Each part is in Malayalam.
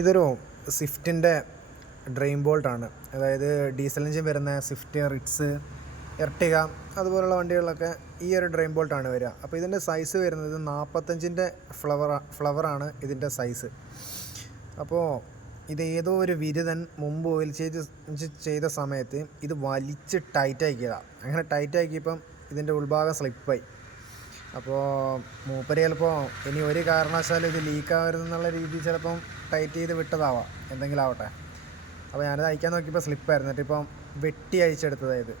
ഇതൊരു സ്വിഫ്റ്റിൻ്റെ ഡ്രെയിൻ ബോൾട്ടാണ്. അതായത് ഡീസൽ എഞ്ചിൻ വരുന്ന സ്വിഫ്റ്റ്, റിറ്റ്സ്, എർട്ടിഗ അതുപോലുള്ള വണ്ടികളിലൊക്കെ ഈ ഒരു ഡ്രെയിൻ ബോൾട്ടാണ് വരിക. അപ്പോൾ ഇതിൻ്റെ സൈസ് വരുന്നത് 45ൻ്റെ ഫ്ലവറാണ് ഇതിൻ്റെ സൈസ്. അപ്പോൾ ഇത് ഏതോ ഒരു ബിരുദൻ മുമ്പ് ഓയിൽ ചെയ്ത സമയത്ത് ഇത് വലിച്ച് ടൈറ്റാക്കിയതാണ്. അങ്ങനെ ടൈറ്റാക്കിയപ്പം ഇതിൻ്റെ ഉൾഭാഗം സ്ലിപ്പായി. അപ്പോൾ മൂപ്പര് ചിലപ്പോൾ ഇനി ഒരു കാരണവശാലും ഇത് ലീക്കാവരുതെന്നുള്ള രീതിയിൽ ചിലപ്പം ടൈറ്റ് ചെയ്ത് വിട്ടതാവാം, എന്തെങ്കിലും ആവട്ടെ. അപ്പോൾ ഞാനത് അയക്കാൻ നോക്കിയപ്പോൾ സ്ലിപ്പായിരുന്നു. എന്നിട്ടിപ്പം വെട്ടി അയച്ചെടുത്തതായത്.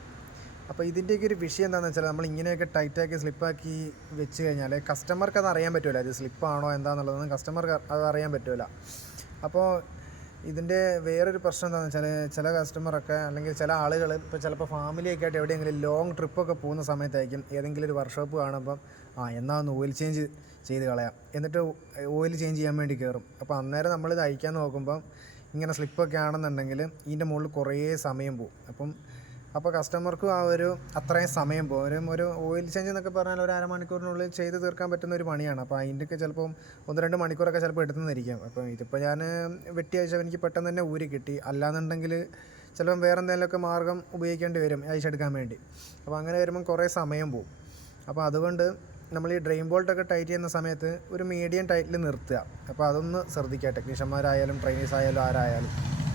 അപ്പോൾ ഇതിൻ്റെയൊക്കെ ഒരു വിഷയം എന്താണെന്ന് വെച്ചാൽ, നമ്മൾ ഇങ്ങനെയൊക്കെ ടൈറ്റാക്കി സ്ലിപ്പാക്കി വെച്ച് കഴിഞ്ഞാൽ കസ്റ്റമർക്ക് അത് അറിയാൻ പറ്റില്ല. ഇത് സ്ലിപ്പാണോ എന്താണെന്നുള്ളതൊന്നും കസ്റ്റമർക്ക് അത് അറിയാൻ പറ്റില്ല. അപ്പോൾ ഇതിൻ്റെ വേറൊരു പ്രശ്നം എന്താണെന്ന് വെച്ചാൽ, ചില കസ്റ്റമറൊക്കെ അല്ലെങ്കിൽ ചില ആളുകൾ ഇപ്പോൾ ചിലപ്പോൾ ഫാമിലിയൊക്കെ ആയിട്ട് എവിടെയെങ്കിലും ലോങ് ട്രിപ്പൊക്കെ പോകുന്ന സമയത്തായിരിക്കും ഏതെങ്കിലും ഒരു വർക്ക്ഷോപ്പ് കാണുമ്പം എന്നാൽ ഒന്ന് ഓയിൽ ചേഞ്ച് ചെയ്ത് കളയാം, എന്നിട്ട് ഓയിൽ ചേഞ്ച് ചെയ്യാൻ വേണ്ടി കയറും. അപ്പോൾ അന്നേരം നമ്മളിത് അയക്കാൻ നോക്കുമ്പം ഇങ്ങനെ സ്ലിപ്പൊക്കെ ആണെന്നുണ്ടെങ്കിൽ ഇതിൻ്റെ മുകളിൽ കുറേ സമയം പോകും. അപ്പോൾ കസ്റ്റമർക്കും അത്രയും സമയം പോകും. ഒരു ഓയിൽ ചേഞ്ച് എന്നൊക്കെ പറഞ്ഞാൽ ഒരു അരമണിക്കൂറിനുള്ളിൽ ചെയ്ത് തീർക്കാൻ പറ്റുന്ന ഒരു പണിയാണ്. അപ്പോൾ അതിൻ്റെയൊക്കെ ചിലപ്പം 1-2 മണിക്കൂറൊക്കെ ചിലപ്പോൾ എടുത്തുനിന്നിരിക്കാം. അപ്പോൾ ഇതിപ്പോൾ ഞാൻ വെട്ടി അയച്ചാൽ എനിക്ക് പെട്ടെന്ന് തന്നെ ഊരി കിട്ടി. അല്ലാന്നുണ്ടെങ്കിൽ ചിലപ്പം വേറെ എന്തെങ്കിലുമൊക്കെ മാർഗ്ഗം ഉപയോഗിക്കേണ്ടി വരും അയച്ചെടുക്കാൻ വേണ്ടി. അപ്പോൾ അങ്ങനെ വരുമ്പം കുറേ സമയം പോകും. അപ്പോൾ അതുകൊണ്ട് നമ്മൾ ഈ ഡ്രെയിൻ ബോൾട്ടൊക്കെ ടൈറ്റ് ചെയ്യുന്ന സമയത്ത് ഒരു മീഡിയം ടൈറ്റിൽ നിർത്തുക. അപ്പോൾ അതൊന്ന് ശ്രദ്ധിക്കുക, ടെക്നീഷ്യന്മാരായാലും ട്രെയിനേഴ്സ് ആയാലും ആരായാലും.